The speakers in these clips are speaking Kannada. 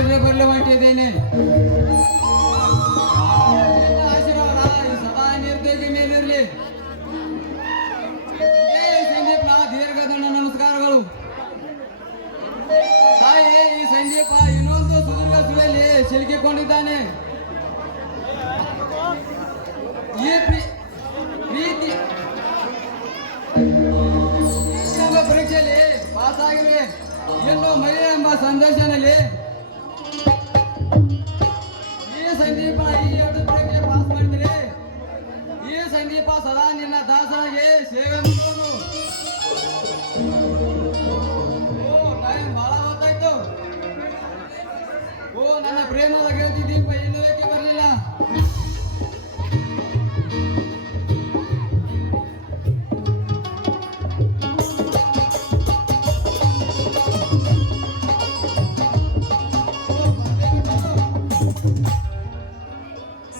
ಕುದುರೆ ಬರಲು ಹೊಂಟಿದ್ದೇನೆ. ಆಶೀರ್ವಾದ ಸದಾ ನಿರ್ದೇಶಿ ಮೇಲಿರಲಿ. ಸಂದೀಪ್ ನಾ ದೀರ್ಘದಂಡ ನಮಸ್ಕಾರಗಳು. ತಾಯಿ ಈ ಸಂದೀಪ ಇನ್ನೊಂದು ಸುದೀರ್ಘ ಸುಳಿಯಲ್ಲಿ ಸಿಲುಕಿಕೊಂಡಿದ್ದಾನೆ. ಈ ಪ್ರೀತಿ ಎಂಬ ಪರೀಕ್ಷೆಯಲ್ಲಿ ಪಾಸ್ ಆಗಿವೆ. ಇನ್ನು ಮಹಿಳೆ ಎಂಬ ಸಂದರ್ಶನದಲ್ಲಿ ಈ ಸಂದೀಪ ಈ ಎರಡು ಪರೀಕ್ಷೆ ಪಾಸ್ ಮಾಡಿದರೆ ಈ ಸಂದೀಪ ಸದಾ ನಿನ್ನ ದಾಸರಾಗಿ ಸೇವೆ ಮಾಡುವುದು. ಟೈಮ್ ಬಹಳ ಹೊತ್ತಾಯ್ತು. ನನ್ನ ಪ್ರೇಮದ ಗೆಳತಿ ದೀಪ ಇನ್ನೂ ಏಕೆ ಬರಲಿಲ್ಲ?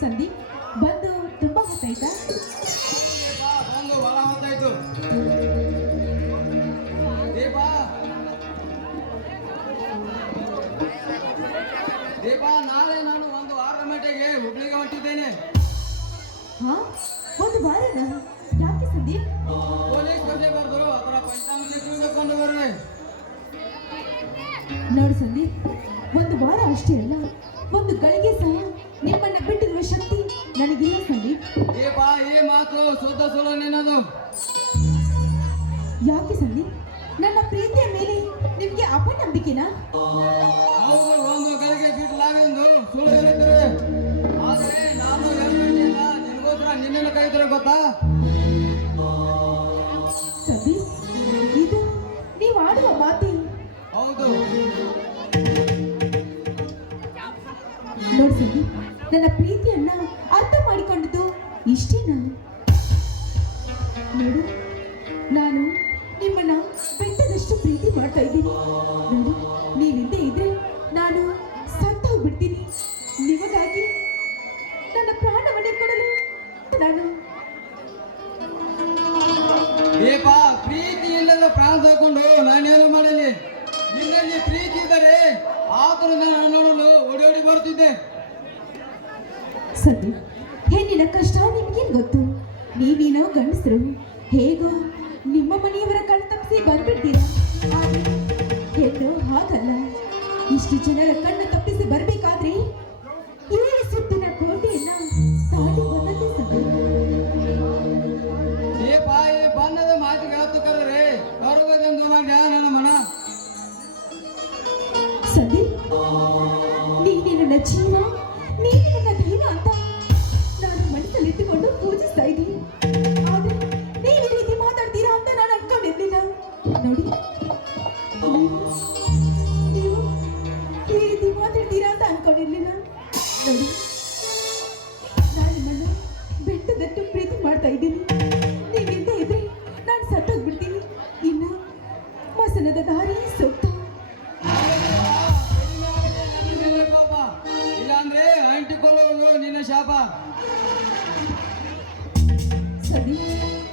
ಸಂದೀಪ್ ಬಂದು ತುಂಬಾ ಹೊತ್ತಾಯ್ತಾ? ಬಂದು ಬಹಳ ಹೊತ್ತಾಯ್ತು. ದೀಪ ದೀಪ ನಾಳೆ ನಾನು ಒಂದು ವಾರದ ಮಟ್ಟಿಗೆ ಹುಬ್ಳಿಗೆ ಹೊಂಟಿದ್ದೇನೆ. ಹಾ, ಒಂದು ವಾರನ? ಯಾಕೆ ಸಂದೀಪ್? ಪೊಲೀಸ್ ಕಥೆ ಬರೆದರು, ಅದರ ಫಲಿತಾಂಶ ತಿಳಿದುಕೊಂಡು ಬರುವೆ. ನೋಡು ಸಂದೀಪ್, ಒಂದು ವಾರ ಅಷ್ಟೇ ಅಲ್ಲ, ಒಂದು ಗಳಿಗೆ ಸಹ ನಿಮ್ಮನ್ನ ಬಿಟ್ಟಿರುವ ಶಕ್ತಿ ನನಗಿಲ್ಲ ಸಂದೀಪ್. ದೀಪ ಈ ಮಾತು ಶುದ್ಧ ಸುಳ್ಳು ನಿನ್ನದು. ಯಾಕೆ ಸಂದೀಪ್? ನನ್ನ ಪ್ರೀತಿಯ ಮೇಲೆ ನಿಮ್ಗೆ ಅಪನಂಬಿಕೆನಾ? ಹೌದು, ಒಂದು ಗಳಿಗೆ ಬಿಡಲಾವೆಂದು ಸುಳ್ಳು ಹೇಳುತ್ತಿರುವೆ. ಆದರೆ ನಾನು ಹೆಮ್ಮೆಯಿಂದ ನಿನಗೋಸ್ಕರ ನಿನ್ನನ್ನು ಕರೀತಾರೆ ಗೊತ್ತಾ? ಸಂದೀಪ್, ಇದು ನೀವು ಆಡುವ ಮಾತಿ. ಹೌದು. ನೋಡಿ ಸಂದೀಪ್, ನನ್ನ ಪ್ರೀತಿಯನ್ನ ಅರ್ಥ ಮಾಡಿಕೊಂಡದ್ದು ಇಷ್ಟೇನಾ? ನೋಡು, ನಾನು ನಿಮ್ಮನ್ನ ಬೆಟ್ಟದಷ್ಟು ಪ್ರೀತಿ ಮಾಡ್ತಾ ಇದ್ದೀನಿ. ನೋಡು, ನೀವಿಂದೇ ಇದ್ರೆ ನಾನು ಸತ್ತೋಗ್ಬಿಡ್ತೀನಿ. ನಿಮಗಾಗಿ ನನ್ನ ಪ್ರಾಣವನ್ನೇ ಕೊಡಲು ನಾನು. ದೀಪ, ಪ್ರೀತಿ ಇಲ್ಲದ ಪ್ರಾಣ ತಗೊಂಡು ನಾನೇನು ಮಾಡಲಿ? ನಿನ್ನಲ್ಲಿ ಪ್ರೀತಿ ಇದ್ದರೆ ಆತನ ನೋಡಲು ಓಡಿ ಬರುತ್ತಿದ್ದೆ. ಸಂದೀಪ್, ಹೆಣ್ಣಿನ ಕಷ್ಟ ನಿಮ್ಗೇನು ಗೊತ್ತು? ನೀವೇನೋ ಗಂಡಸರು ಹೇಗೋ ನಿಮ್ಮ ಮನೆಯವರ ಕಣ್ ತಪ್ಪಿಸಿ ಬಂದ್ಬಿಡ್ತೀರಾ. ಆದ್ರೆ ಹೆಣ್ಣು ಹಾಗಲ್ಲ. ಇಷ್ಟು ಜನರ ಕಣ್ಣು ತಪ್ಪಿಸಿ ಬರ್ಬೇಕಾದ್ರೆ 7 ಸುತ್ತಿನ ಕೋಟೆಯನ್ನ ದಾಟಿ ಬಂದದ್ದೇ ಸಂದೀಪ್. ದೀಪ, ಈ ಬಣ್ಣದ ಮಾತಿಗೆ ಹತ್ತು ಕರೆದರೆ ಬರುವುದೆಂದು ನನ್ನ ಮನ. ಸಂದೀಪ್, ನೀನೇ ನನ್ನ ಜೀವ, ನೀನೇ ನನ್ನ ದೈವ ಅಂತ ನಾನು ಮನಸ್ಸಲ್ಲಿಟ್ಟುಕೊಂಡು ಪೂಜಿಸ್ತಾ ಇದ್ದೀನಿ. ಆದ್ರೆ ನೀವು ಈ ರೀತಿ ಮಾತಾಡ್ತೀರಾ ಅಂತ ನಾನು ಅನ್ಕೊಂಡಿರ್ಲಿಲ್ಲ. ನೋಡಿ, ನೀವು ಈ ರೀತಿ ಮಾತಾಡ್ತೀರಾ ಅಂತ ಅನ್ಕೊಂಡಿರ್ಲಿಲ್ಲ. ನೋಡಿ, ನಾನು ನಿಮ್ಮನ್ನು ಬೆಟ್ಟದಟ್ಟು ಪ್ರೀತಿ ಮಾಡ್ತಾ ಇದ್ದೀನಿ. ನೀವಿಂದ ಇದ್ರೆ ನಾನು ಸತ್ತೋಗ್ಬಿಡ್ತೀನಿ. ಇನ್ನು ಮಸನದ ದಾರಿ ಸೂಕ್ತ. ಇಲ್ಲಾಂದ್ರೆ ಅಂಟಿಕೊಳ್ಳುವುದು ನಿನ್ನ ಶಾಪ. ಸರಿ,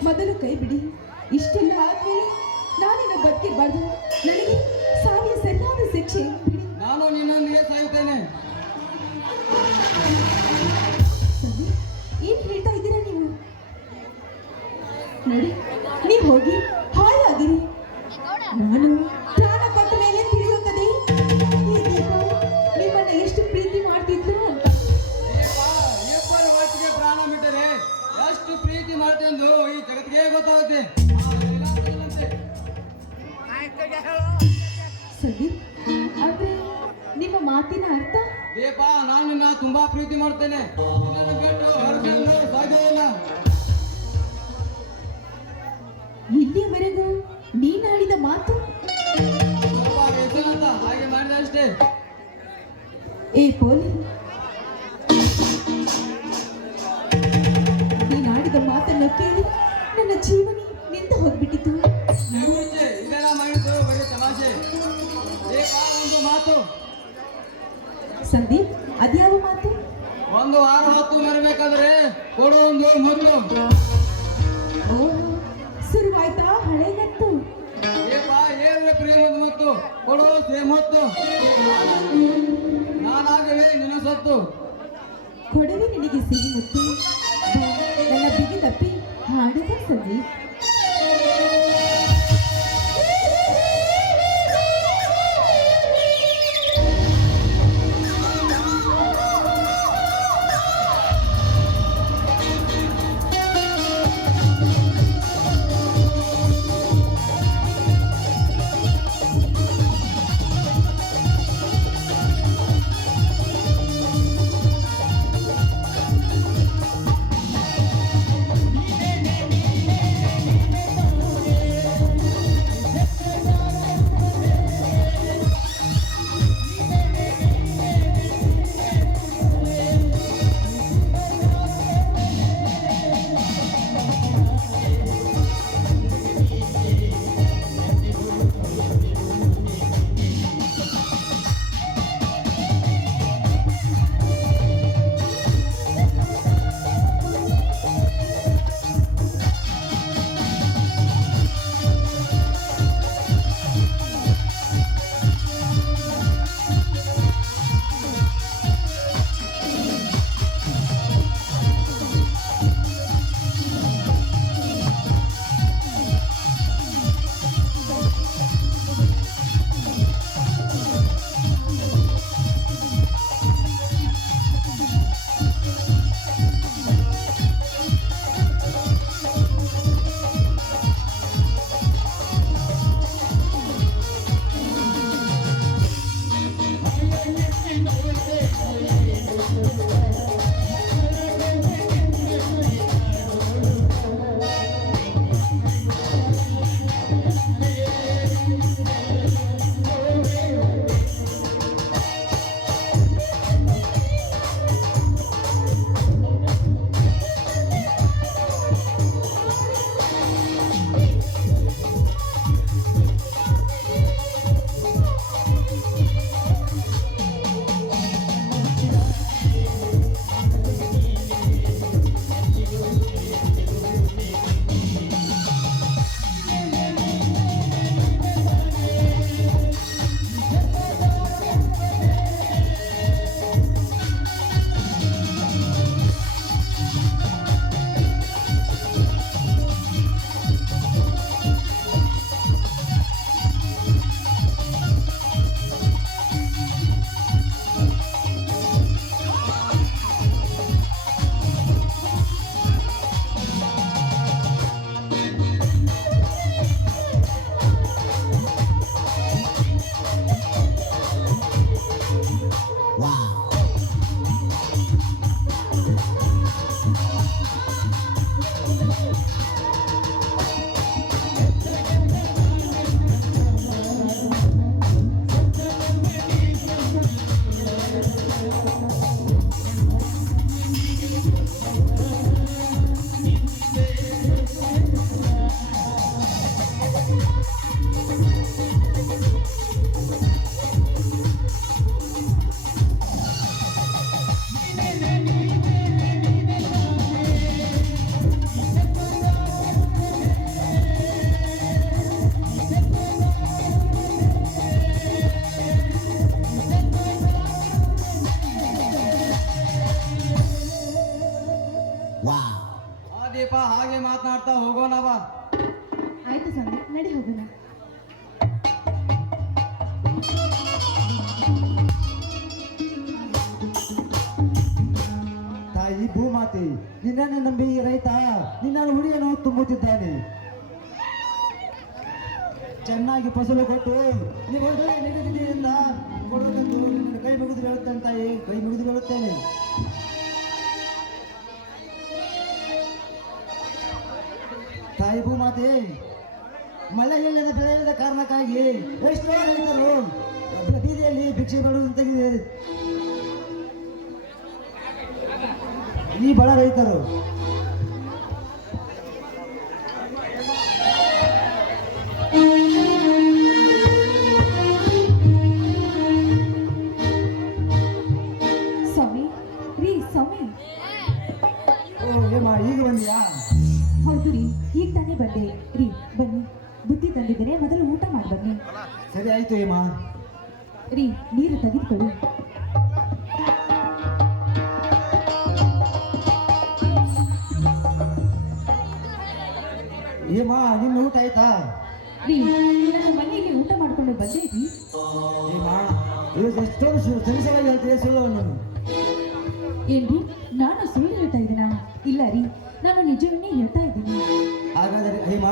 ಮೊದಲು ಕೈ ಬಿಡಿ. ಇಷ್ಟೆಲ್ಲ ಆದ್ಮೇಲೆ ನಾನಿನ್ನ ಬದುಕಿರಬಾರ್ದು. ನನಗೆ ಸಾವಿನ ಸರಿಯಾದ ಶಿಕ್ಷೆ ಬಿಡಿ. ನಾನು ನಿನ್ನೊಂದಿಗೆ ಸಾಯುತ್ತೇನೆ. ಸರಿ, ಏನ್ ಹೇಳ್ತಾ ಇದ್ದೀರಾ ನೀವು? ನೋಡಿ, ನೀವು ಹೋಗಿ ಹಾಯಾಗಿರಿ. ನಾನು ಪ್ರಾಣ ಕೊಟ್ಟ ಮೇಲೆ ತಿಳಿಯುತ್ತದೆ ಈ ದೀಪ ನಿಮ್ಮನ್ನ ಎಷ್ಟು ಪ್ರೀತಿ ಮಾಡ್ತಿದ್ರು ಅಂತ. ದೀಪ, ಇಬ್ಬರು ಒಟ್ಟಿಗೆ ಪ್ರಾಣ ಬಿಟ್ಟರೆ ಎಷ್ಟು ಪ್ರೀತಿ ಮಾಡ್ತೆಂದು ಈ ಜಗತ್ತಿಗೆ ಗೊತ್ತಾಗುತ್ತೆ. ಸರಿ, ಆದ್ರೆ ನಿಮ್ಮ ಮಾತಿನ ಅರ್ಥ? ದೀಪ, ನಾನು ನಿನ್ನ ತುಂಬಾ ಪ್ರೀತಿ ಮಾಡ್ತೇನೆ. ನಿನ್ನನ್ನು ಬಿಟ್ಟು ಹೊರಗೆಲ್ಲೂ ಸಾಧ್ಯವಿಲ್ಲ. ಇಲ್ಲಿಯವರೆಗೂ ನೀನಾಡಿದ ಮಾತು ಸ್ವಲ್ಪ ವ್ಯಸನ ಅಂತ ಹಾಗೆ ಮಾಡಿದೆ ಅಷ್ಟೇ. ಏ ಪೋಲಿ, ನೀನಾಡಿದ ಮಾತನ್ನು ಕೇಳಿ ನನ್ನ ಜೀವನ ನಿಂತು ಹೋಗ್ಬಿಟ್ಟಿತ್ತು. ಮುಂಚೆ ಇದೆಲ್ಲ ಮಾಡಿದ್ದು ಬರೀ ತಮಾಷೆ. ದೀಪ, ಒಂದು ಮಾತು. ಸಂದೀಪ್, ಅದ್ಯಾವ ಮಾತು? ಒಂದು ವಾರ ಹೊತ್ತು ಮರಬೇಕಾದ್ರೆ ಕೊಡು ಒಂದು ಮೊದಲು. ಓ, ಶುರುವಾಯ್ತಾ ಹಳೆಗತ್ತು? ದೀಪ, ಏನ್ರೆ ಪ್ರೇಮದ ಮತ್ತು ಕೊಡು ಸೇಮ್ ಹೊತ್ತು. ಮುತ್ತು. ಕೊಡವೆ ನಿನಗೆ ಸಿಹಿ ಮುತ್ತು. ಬಾ, ನನ್ನ ಬಿಗಿ ತಪ್ಪಿ ಹಾಡಿದ ಸವಿ. ದೀಪ ಹಾಗೆ ಮಾತನಾಡ್ತಾ ಹೋಗೋಣ ಬಾ. ಆಯ್ತು ಸಂಧ್ಯಾ, ನಡಿ ಹೋಗೋಣ. ತಾಯಿ ಭೂಮಾತೆ, ನಿನ್ನನ್ನು ನಂಬಿ ರೈತ ನಿನ್ನ ಹುಡಿಯನ್ನು ತುಂಬುತ್ತಿದ್ದಾನೆ. ಚೆನ್ನಾಗಿ ಫಸಲು ಕೊಟ್ಟು ನೀವು ಒಳ್ಳೆ ನಿಗದಿಯಿಂದ ಕೊಡಬೇಕೆಂದು ನಿನ್ನ ಕೈ ಮುಗಿದು ಹೇಳುತ್ತೇನೆ ತಾಯಿ, ಕೈ ಮುಗಿದು ಹೇಳುತ್ತೇನೆ. ತಾಯಿ ಭೂಮಾತೆ, ಮಳೆ ಇಲ್ಲದ ಬೆಳೆ ಇಲ್ಲದ ಕಾರಣಕ್ಕಾಗಿ ಎಷ್ಟೋ ರೈತರು ಬೀದಿಯಲ್ಲಿ ಭಿಕ್ಷೆ ಬೇಡುವಂತಾಗಿದೆ. ಈ ಬಡ ರೈತರು ಸ್ವಾಮಿ, ರೀ ಸ್ವಾಮಿ. ಓ ಹೇಮ, ಈಗ ಬಂದಿಯಾ? ಹೌದು ರೀ, ಈಗ ತಾನೇ ಬಂದೆ ರೀ. ಬನ್ನಿ, ಬುದ್ಧಿ ತಂದಿದ್ದೇನೆ, ಮೊದಲು ಊಟ ಮಾಡಿ ಬನ್ನಿ. ಸರಿ ಆಯ್ತು ಹೇಮ. ರೀ, ನೀರು ತೆಗೆದುಕೊಳ್ಳಿ. ಹೇಮ ನಿನ್ನ ಊಟ ಆಯ್ತಾ? ರೀ ನಾನು ಮನೆಯಲ್ಲಿ ಊಟ ಮಾಡ್ಕೊಂಡು ಬಂದೆ ರೀ. ಹೇಮ ಇವತ್ತು ಎಷ್ಟೊಂದು ಸಲೀಸಾಗಿ ಹೇಳ್ತೀಯ ಸುಳ್ಳು ನೀನು. ಏನ್ರಿ ನಾನು ಸುಳ್ಳು ಹೇಳ್ತಾ ಇದ್ದೀನಾ? ಇಲ್ಲ ರೀ, ನಾನು ನಿಜವನ್ನೇ ಹೇಳ್ತಾ ಇದ್ದೀನಿ. ಹಾಗಾದರೆ ಹೇಮ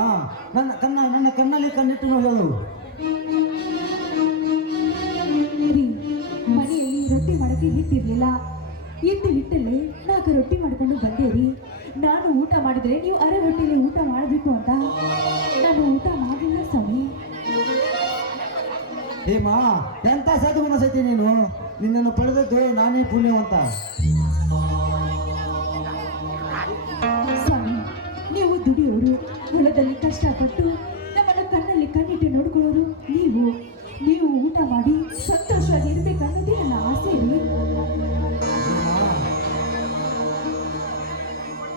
ನನ್ನ ಕಣ್ಣಲ್ಲಿ ಕಣ್ಣಿಟ್ಟು ಹೇಳು. ರೀ ಮನೆಯಲ್ಲಿ ರೊಟ್ಟಿ ಮಾಡೋಕ್ಕೆ ಹಿಟ್ಟಿರ್ಲಿಲ್ಲ. ಹಿಟ್ಟಲ್ಲೇ 4 ರೊಟ್ಟಿ ಮಾಡ್ಕೊಂಡು ಬಂದೆ ರೀ. ನಾನು ಊಟ ಮಾಡಿದ್ರೆ ನೀವು ಅರೆ ರೊಟ್ಟಿಲಿ ಊಟ ಮಾಡಬೇಕು ಅಂತ ನಾನು ಊಟ ಮಾಡಲಿಲ್ಲ ಸ್ವಾಮಿ. ಹೇಮ ಎಂತ ಸಾಧುಗುಣ ಸೈತಿ ನೀನು. ನಿನ್ನನ್ನು ಪಡೆದದ್ದು ನಾನೇ ಪುಣ್ಯವಂತ. ಸ್ವಾಮಿ ನೀವು ದುಡಿಯೋರು, ಹೊಲದಲ್ಲಿ ಕಷ್ಟಪಟ್ಟು ನಮ್ಮನ್ನು ಕಣ್ಣಲ್ಲಿ ಕಣ್ಣಿಟ್ಟು ನೋಡ್ಕೊಳ್ಳೋರು ನೀವು ಊಟ ಮಾಡಿ ಸಂತೋಷವಾಗಿ ಇರ್ಬೇಕನ್ನೋದೇ ನನ್ನ ಆಸೆ ರೀ.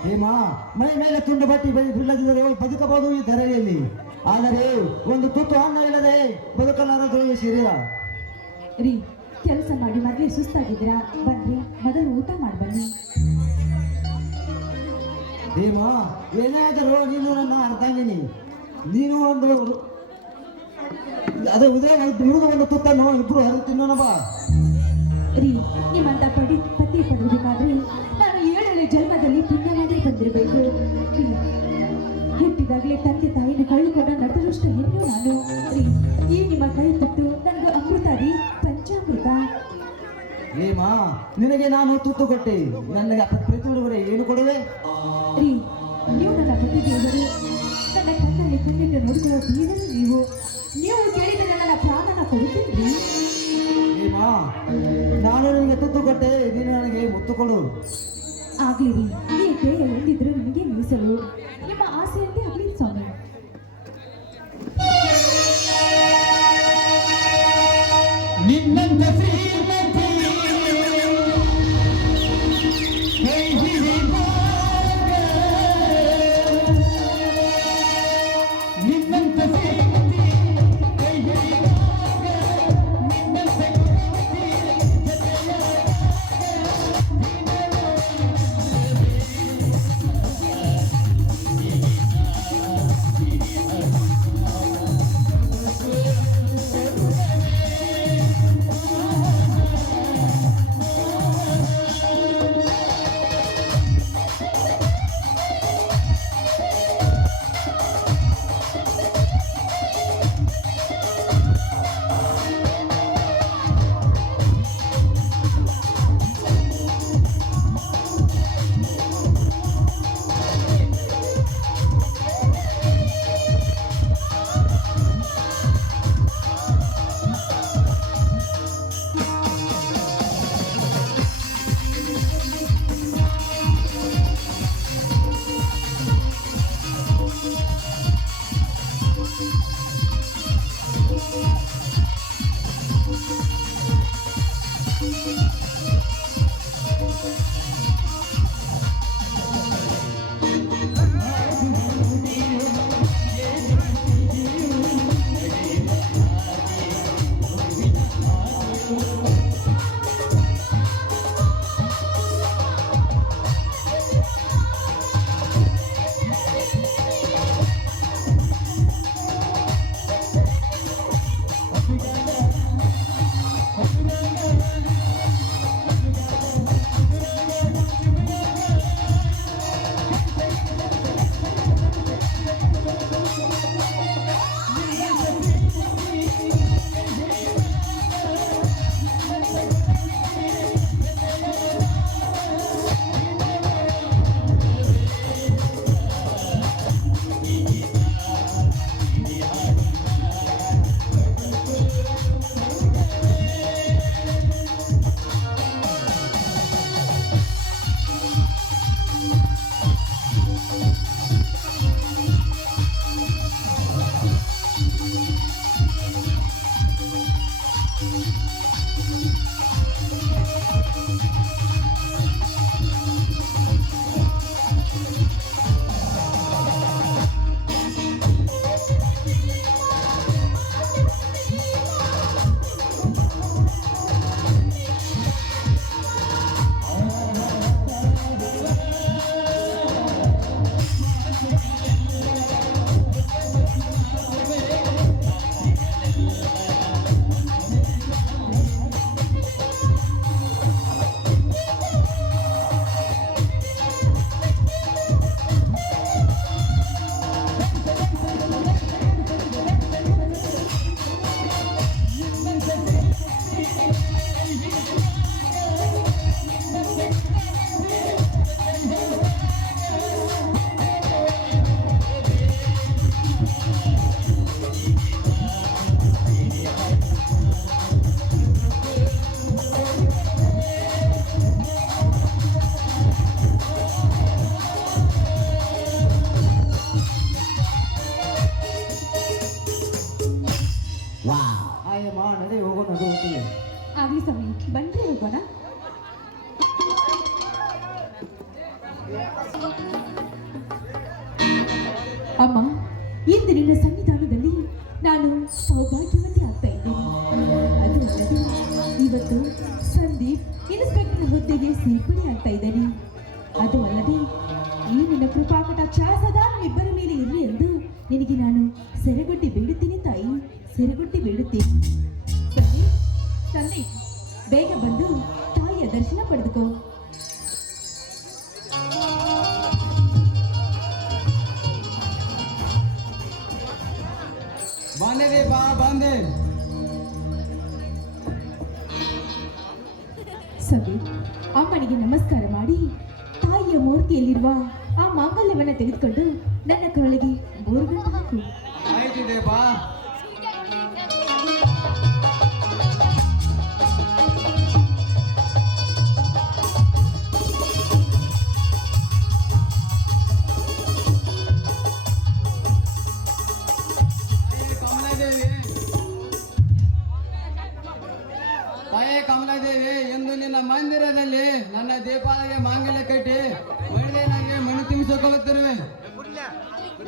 ಹೇಮ ಮೈ ಮೇಲೆ ತುಂಡು ಬಟ್ಟಿ ಬಿಲ್ಲದಿದ್ದರೆ ಬದುಕಬಹುದು ಈ ಧರೆಯಲ್ಲಿ. ಆದರೆ ಒಂದು ತುತ್ತು ಅನ್ನ ಇಲ್ಲದೆ ಬದುಕಲಾರದು ಈ ಶರೀರ. ರೀ ಕೆಲಸ ಮಾಡಿ ಮೊದಲೇ ಸುಸ್ತಾಗಿದ್ದೀರಾ, ಬನ್ನಿ ಮೊದಲು ಊಟ ಮಾಡಿ ಬನ್ನಿ. ಹೇಮ ಏನಾದರೂ ನೀನು ನನ್ನ ಅರ್ಧಾಂಗಿನಿ. ನೀನು ಒಂದು ಅದೇ ಉದಯ ಹುಡುಗ ಒಂದು ತುತ್ತನ್ನು ಇಬ್ರು ಹರಿದು ತಿನ್ನೋಣ ಬಾ. ರೀ ನಿಮ್ಮಂತ ಪತಿ ಪಡೆಯಬೇಕಾದ್ರೆ ನಾನು 7 ಜನ್ಮದಲ್ಲಿ ಪುಣ್ಯ ಮಾಡಿ ಬಂದಿರಬೇಕು. ಹುಟ್ಟಿದಾಗಲೇ ತಂದೆ ತಾಯಿನ ಕಳೆದುಕೊಂಡ ನಟದೃಷ್ಟ ಹೆಣ್ಣು ನಾನು. ರೀ ಈ ನಿಮ್ಮ ಕೈ ತುತ್ತು ನನಗೆ ಅಮೃತ ರೀ, ಪಂಚಾಮೃತ. ಹೇಮ ನಿನಗೆ ನಾನು ತುತ್ತು ಕೊಟ್ಟೆ, ನನಗೆ ಪ್ರತಿ ಹುಡುಗರೆ ಏನು ಕೊಡುವೆ? ರೀ ನೀವು ನನ್ನ ಪತಿ ದೇವರು, ನನ್ನ ಕಣ್ಣಲ್ಲಿ ಕಣ್ಣಿಟ್ಟು ನೋಡಿಕೊಳ್ಳೋ ದೇವರು ನೀವು ಕೇಳಿದರೆ ನನ್ನ ಪ್ರಾಣನ ಕೊಡುತ್ತೀನಿ. ಹೇಮ ನಾನು ನಿನಗೆ ತುತ್ತು ಕೊಟ್ಟೆ, ನೀನು ನನಗೆ ಮುತ್ತು ಕೊಡು. ಆಗ್ಲಿ ರೀ, ಈ ಬೇರೆ ಎಂದಿದ್ರು ನಿಮಗೆ ಮೀಸಲು. ನಿಮ್ಮ ಆಸೆಯಂತೆ ಆಗ್ಲಿ ಸ್ವಾಮಿ. ನಿನ್ನಂತ ಶ್ರೀಮತಿ ಕೈ ಹಿಡಿದಾಗ, ನಿನ್ನಂತ ಶ್ರೀಮತಿ ಕೈ ಹಿಡಿದಾಗ, ನಿನ್ನಂತ ಗೆಳತಿ ಜೊತೆಯಾದಾಗ, ನಿನ್ನನ್ನು ಸಂದೀಪ್ ಇನ್ಸ್ಪೆಕ್ಟರ್ ಹುದ್ದೆಗೆ ಸೇರ್ಪಡೆ ಆಗ್ತಾ ಇದ್ದಾನೆ. ಅದು ಅಲ್ಲದೆ ಈ ನಿನ್ನ ಕೃಪಾ ಕಟಾಕ್ಷ ಸದಾ ನಮ್ಮಿಬ್ಬರ ಮೇಲೆ ಇರಲಿ ಎಂದು ನಿನಗೆ ನಾನು ಸೆರೆಗೊಡ್ಡಿ ಬೇಡುತ್ತೇನೆ ತಾಯಿ, ಸೆರೆಗೊಡ್ಡಿ ಬೇಡುತ್ತೇನೆ. ಸಂದೀಪ್, ಸಂದೀಪ್, ಬೇಗ ಬಂದು ತಾಯಿಯ ದರ್ಶನ ಪಡೆದುಕೋ. ಬಂದೆ ದೀಪ, ಬಂದೆ. ಸಂದೀಪ್, ಅಮ್ಮನಿಗೆ ನಮಸ್ಕಾರ ಮಾಡಿ ತಾಯಿಯ ಮೂರ್ತಿಯಲ್ಲಿರುವ ಆ ಮಾಂಗಲ್ಯವನ್ನು ತೆಗೆದುಕೊಂಡು ನನ್ನ ಕೊರಳಿಗೆ 3 ಗಂಟೆ ಹಾಕು. ಆಯ್ತು ದೀಪ. ತಾಯೇ ಕಮಲಾದೇವಿ, ಎಂದು ನಿನ್ನ ಮಂದಿರದಲ್ಲಿ ನನ್ನ ದೀಪಾಲಿಗೆ ಮಾಂಗಲ್ಯ ಕಟ್ಟಿ ಮಹಿಳೆಯನಾಗಿ ಮಣ್ಣು ತುಂಬಿಸಿಕೊಳ್ಳುತ್ತಿರುವೆ.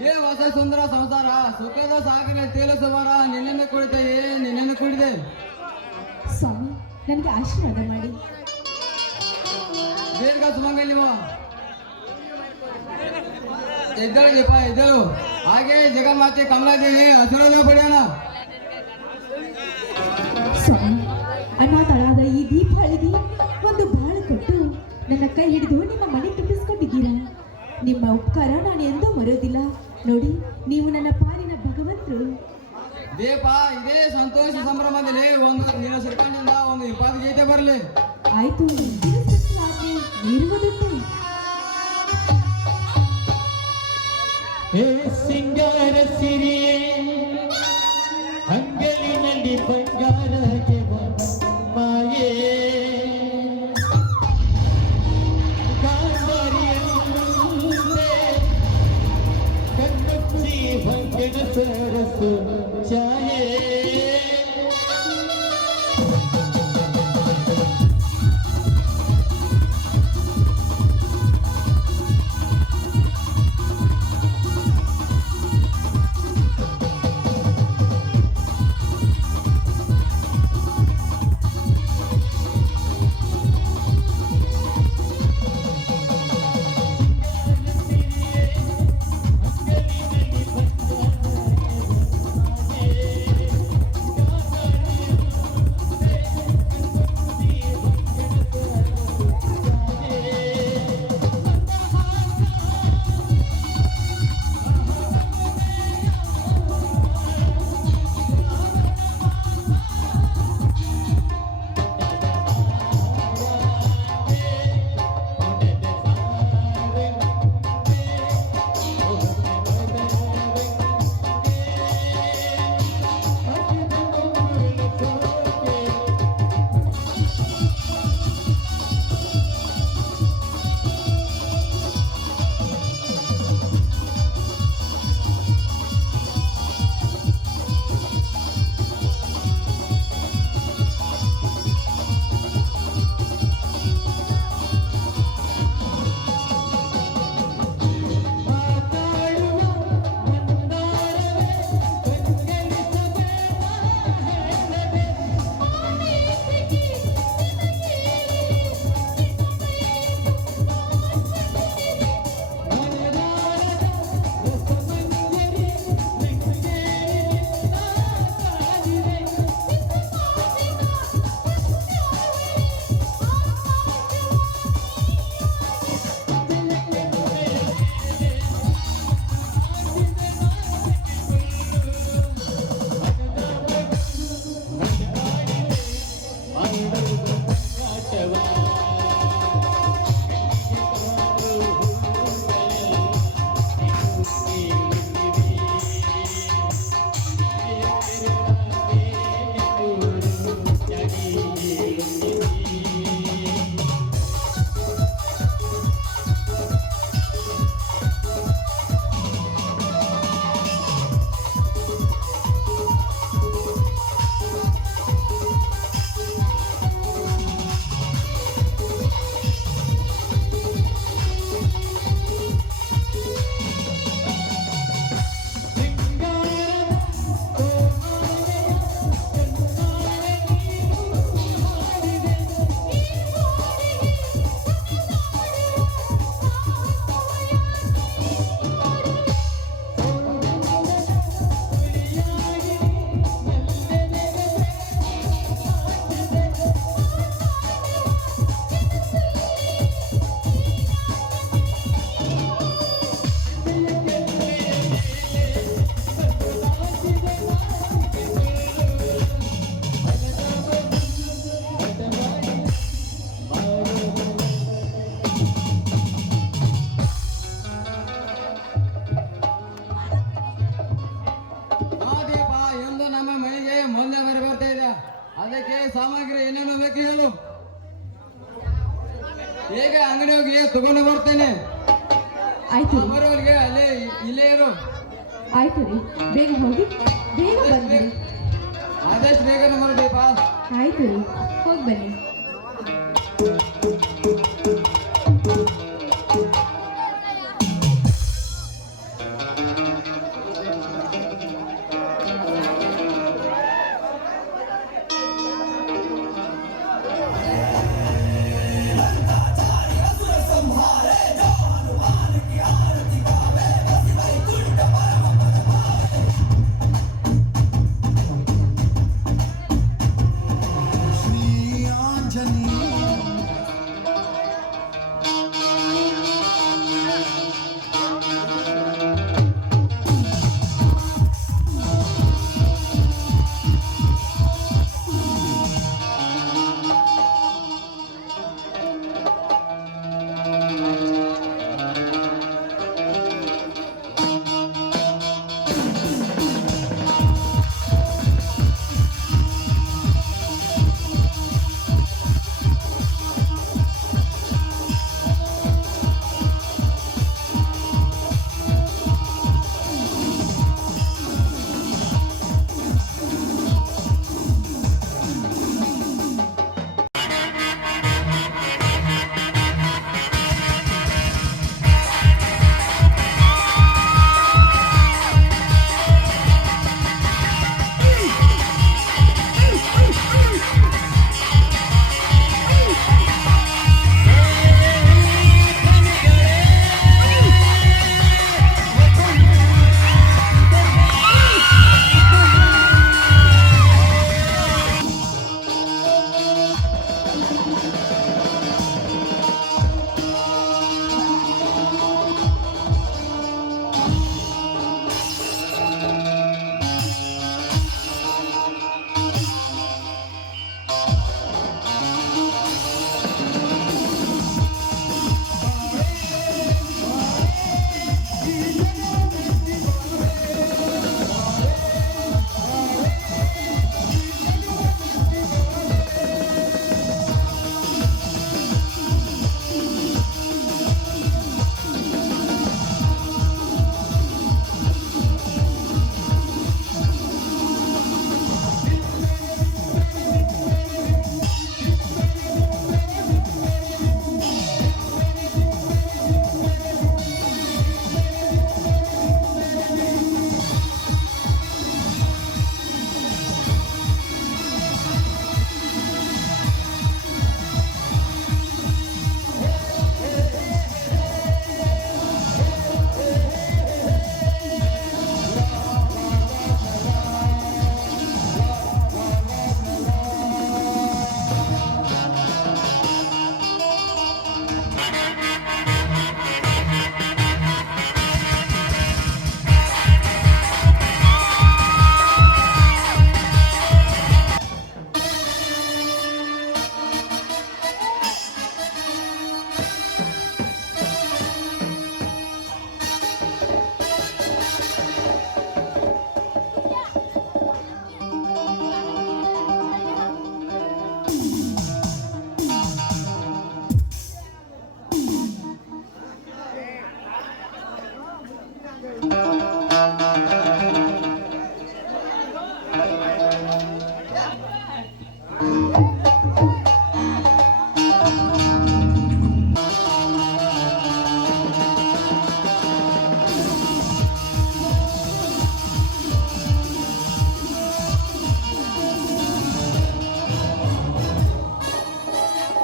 ಏ ಹೊಸ ಸುಂದರ ಸಂಸಾರ ಸುಖದ ಸಾಗಿನ ತೇಲಿಸುವರ ನಿನ್ನನ್ನು ಕುಳಿತೇವೆ, ನಿನ್ನನ್ನು ಕುಡಿದೆ. ಸ್ವಾಮಿ, ನನಗೆ ಆಶೀರ್ವಾದ ಮಾಡಿ. ದೀರ್ಘ ಸುಮಂಗಲ್ಯವ. ಎದ್ದಳು ದೀಪ, ಎದ್ದಳು. ಹಾಗೆ ಜಗನ್ಮಾತೆ ಕಮಲಾದೇವಿ ಆಶೀರ್ವಾದ ಪಡೆಯೋಣ. ಸ್ವಾಮಿ, ಅನಾಥಳಾದ ಈ ದೀಪಾವಳಿಗೆ ಒಂದು ಬಾಳು ಕೊಟ್ಟು ನನ್ನ ಕೈ ಹಿಡಿದು ನಿಮ್ಮ ಮನೆ ತುಂಬಿಸ್ಕೊಂಡಿದ್ದೀರಾ. ನಿಮ್ಮ ಉಪಕಾರ ನಾನು ಎಂದೂ ಮರೆಯೋದಿಲ್ಲ. ನೋಡಿ, ನೀವು ನನ್ನ ಪಾಲಿನ ಭಗವಂತರು. ದೀಪ, ಇದೇ ಸಂತೋಷ ಸಂಭ್ರಮದಲ್ಲಿ ಒಂದು ನಿನ್ನ ಸರ್ಕಲ್ನಿಂದ ಒಂದು 20 ಗೀತೆ ಬರಲಿ. ಆಯ್ತು, ಆಜ್ಞೆ ನೀಡುವುದುಂಟು. ಹೇ ಸಿಂಗಾರ ಸಿರಿಯೇ, ಅಂಗಲಿನಲ್ಲಿ ಬಂಗಾರಗೆ ಮಾಯೇ, ಗಾಂಧಾರಿಯಂತೆ ಕಣ್ಣುಚ್ಚಿ ಹೊಂಗೆನ ಸರಸು ಛಾಯೆ. ಹೇಗೆ ಅಂಗಡಿ ಹೋಗಿ ತಗೊಂಡು ಬರ್ತೇನೆ. ಆಯ್ತು ರೀ, ಬರೋರಿಗೆ ಅಲ್ಲೇ ಇಲ್ಲೇ ಇರು. ಆಯ್ತು ರೀ, ಬೇಗ ಹೋಗಿ ಬೇಗ ಬಂದ್ರಿ. ಆದಷ್ಟು ಬೇಗನೆ ಬರು ದೀಪ. ಆಯ್ತು ರೀ, ಹೋಗಿ ಬನ್ನಿ.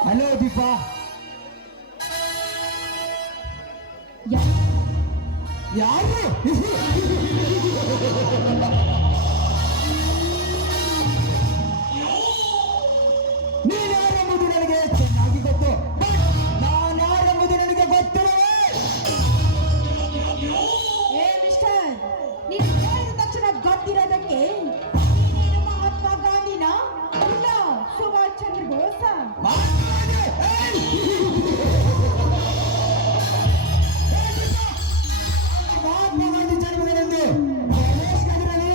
ಹಲೋ ದೀಪ, ಯಾರು ನೀನ್ಯಾರೆಂಬುದು ನನಗೆ ಚೆನ್ನಾಗಿ ಗೊತ್ತು. ನಾನು ಯಾರೆಂಬುದು ನನಗೆ ಗೊತ್ತಿಲ್ಲವೇ? ಏ ಮಿಸ್ಟರ್, ನೀನು ಹೇಳಿದ ತಕ್ಷಣ ಗೊತ್ತಿರೋದಕ್ಕೆ ನೀನು ಮಹಾತ್ಮ ಗಾಂಧಿನ ಇಲ್ಲ ಸುಭಾಷ್ ಚಂದ್ರ ಬೋಸ? ಮಹಾತ್ಮ ಗಾಂಧಿ ಜನ್ಮದಿನದಂದು ಗಣೇಶ್ ಕದಿರಲ್ಲಿ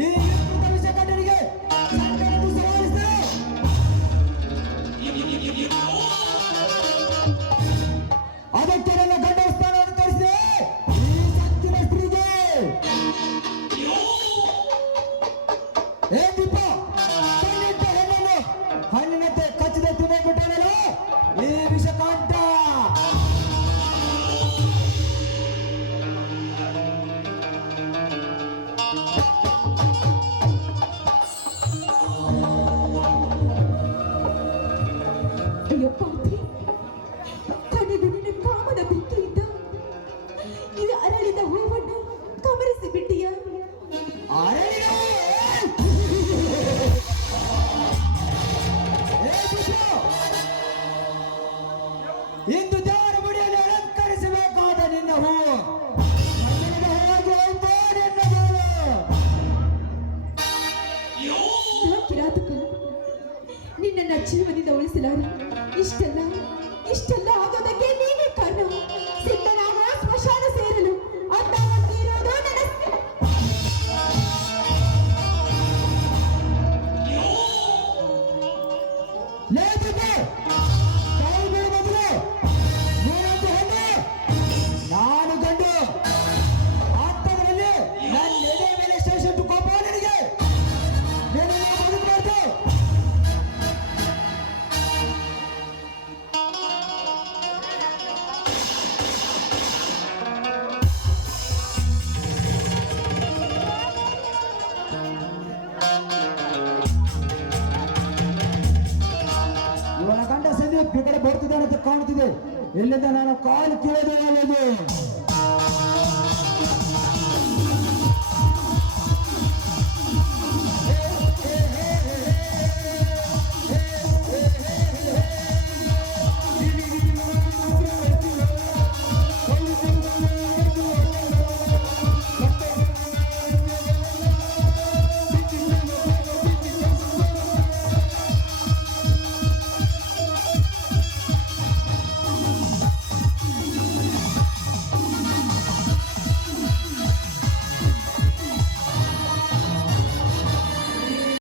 ಈ ಯುದ್ಧದ ವಿಷಕಂಠನಿಗೆ ಸಂಕಟವನ್ನು ಸವಾಲಿಸಿದರು. ಅದಕ್ಕೆ ನನ್ನ ಗಂಡ ಸ್ಥಾನವನ್ನು ತೋರಿಸಿದೆ ಈ ಸತ್ತಿನ ಸ್ತ್ರೀಗೆ. ಏ ದೀಪ, ಕಣ್ಣಿಟ್ಟ ಹೆಣ್ಣನ್ನು ಹಣ್ಣಿನಂತೆ ಕಚ್ಚಿದ ತಿನ್ನಬಿಟ್ಟನಲ್ಲ ಈ ವಿಷಕಂಠ. ಅಯ್ಯೋ ಪಾಪಿ, ಕೊನೆಗೂ ನಿನ್ನ ಕಾಮದ ಬೆಂಕಿಯಿಂದ ಇದು ಅರಳಿದ ಹೂವನ್ನು ಕಮರಿಸಿ ಬಿಟ್ಟಿಯ. ಅರಳಿದ ಇಂದು ದೇವರ ಮುಡಿಯಲ್ಲಿ ಅಲಂಕರಿಸಬೇಕಾದ ನಿನ್ನ ಹೂವು ಹಸಿರಿನ ಹೂವಾಗಿ ಹೋಯ್ತು ನಿನ್ನ ಗೋಳು. ಕಿರಾತಕ, ನಿನ್ನನ್ನ ಜೀವನದಿಂದ ಉಳಿಸಲಾರೆ. ಇಷ್ಟೆಲ್ಲ ಆಗೋದಕ್ಕೆ ನೀನೇ ಕಾರಣ. ಸಿದ್ಧನಾಗ ಸ್ಮಶಾನ ಸೇರಲು ಅಂತಿರೋದು ನನ್ನ ನಾನು ಗಂಡು ಆಗ್ತದ್ರಲ್ಲಿ ನನ್ನ ಎದೆ ಮೇಲೆ ಸ್ಟೇಷನ್ ಕೋಪ ನಿನಗೆ ಬದುಕಬಾರ್ದು. ಇವನ ಗಂಡ ಸಂದೀಪ್ ಈ ಕಡೆ ಬರ್ತಿದ್ದಾನೆ ಅಂತ ಕಾಣ್ತಿದೆ. ಎಲ್ಲಿಂದ ನಾನು ಕಾಲು ಕೀಳೋದು